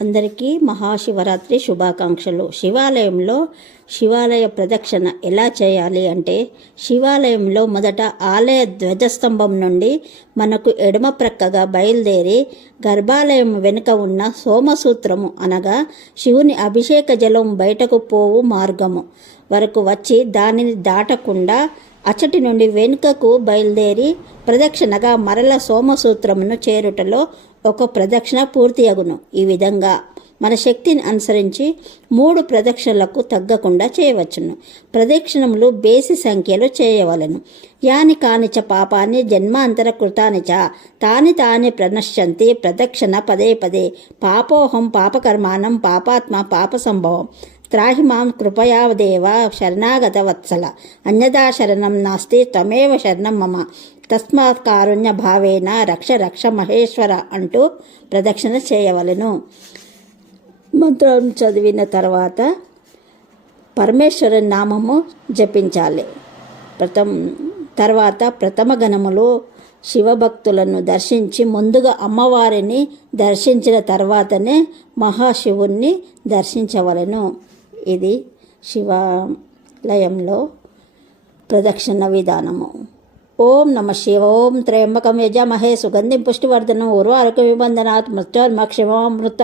అందరికీ మహాశివరాత్రి శుభాకాంక్షలు. శివాలయ ప్రదక్షిణ ఎలా చేయాలి అంటే, శివాలయంలో మొదట ఆలయ ధ్వజస్తంభం నుండి మనకు ఎడమ ప్రక్కగా బయలుదేరి గర్భాలయం వెనుక ఉన్న సోమసూత్రము అనగా శివుని అభిషేక జలం బయటకు పోవు మార్గము వరకు వచ్చి దానిని దాటకుండా అచ్చటి నుండి వెనుకకు బయలుదేరి ప్రదక్షిణగా మరల సోమసూత్రమును చేరుటలో ఒక ప్రదక్షిణ పూర్తి అగును. ఈ విధంగా మన శక్తిని అనుసరించి 3 ప్రదక్షిణలకు తగ్గకుండా చేయవచ్చును. ప్రదక్షిణములు బేసి సంఖ్యలో చేయవలను. యాని కానిచ పాపాన్ని జన్మాంతర కృతానిచ తాని ప్రణశ్యంతి ప్రదక్షిణ పదే పదే పాపోహం పాపకర్మానం పాపాత్మ పాప సంభవం త్రాహి మాం కృపయావదేవ శరణాగత వత్సల అన్యదా శరణం నాస్తి త్వమేవ శరణం మమ తస్మాత్ కారుణ్య భావేన రక్ష మహేశ్వర అంటూ ప్రదక్షిణ చేయవలెను. మంత్రం చదివిన తర్వాత పరమేశ్వరుని నామము జపించాలి. ప్రథమ గణములు శివభక్తులను దర్శించి ముందుగా అమ్మవారిని దర్శించిన తర్వాతనే మహాశివుణ్ణి దర్శించవలెను. ఇది శివాలయంలో ప్రదక్షిణ విధానము. ఓం నమ శివ. ఓం త్రయంబకం యజామహే సుగంధిం పుష్టివర్ధనం ఉర్వారుకమివ బంధనాత్ మృత్యోర్మక్షిమామృత